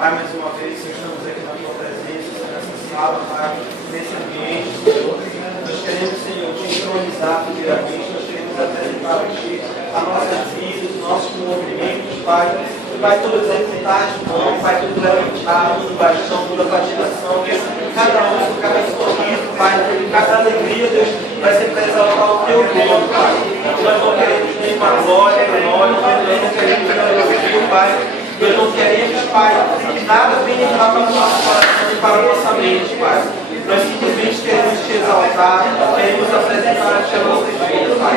Pai, mais uma vez, estamos aqui na tua presença, nessa sala, Pai, nesse ambiente, Senhor. Nós queremos, Senhor, te entronizar primeiramente, nós queremos apresentar a Ti as nossas vidas, os nossos movimentos, Pai. Pai, toda executar de mão, Pai, tudo levantado, toda paixão, toda patinação, Deus, cada um, cada sorriso, Pai, cada alegria, Deus, vai ser para exaltar o Teu nome, Pai. Nós não queremos nenhuma glória para nós, nós não queremos nenhum elogio, Pai. Nós não queremos, Pai, que nada venha para o nosso coração e para a nossa mente, Pai. Nós simplesmente queremos te exaltar, queremos apresentar a Ti a nossa vida, Pai.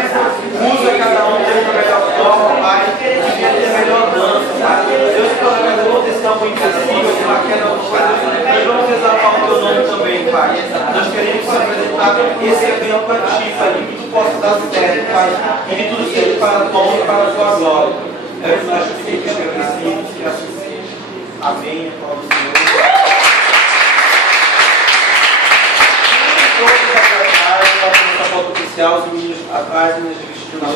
Usa cada um da melhor forma, Pai, devia ter melhor dança, Pai. Deus, para que aconteça algo impossível, uma queda do Pai, nós vamos exaltar o Teu nome também, Pai. Nós queremos apresentar esse evento a Ti, Pai, e que Tu possa dar certo, Pai, e que tudo seja para a Tua honra e para a Tua glória. É o que nós pedimos, que agradecemos, que assim seja. Amém. A palavra do Senhor. Todos atrás, para a nossa foto oficial, os meninos atrás, meninas de vestido na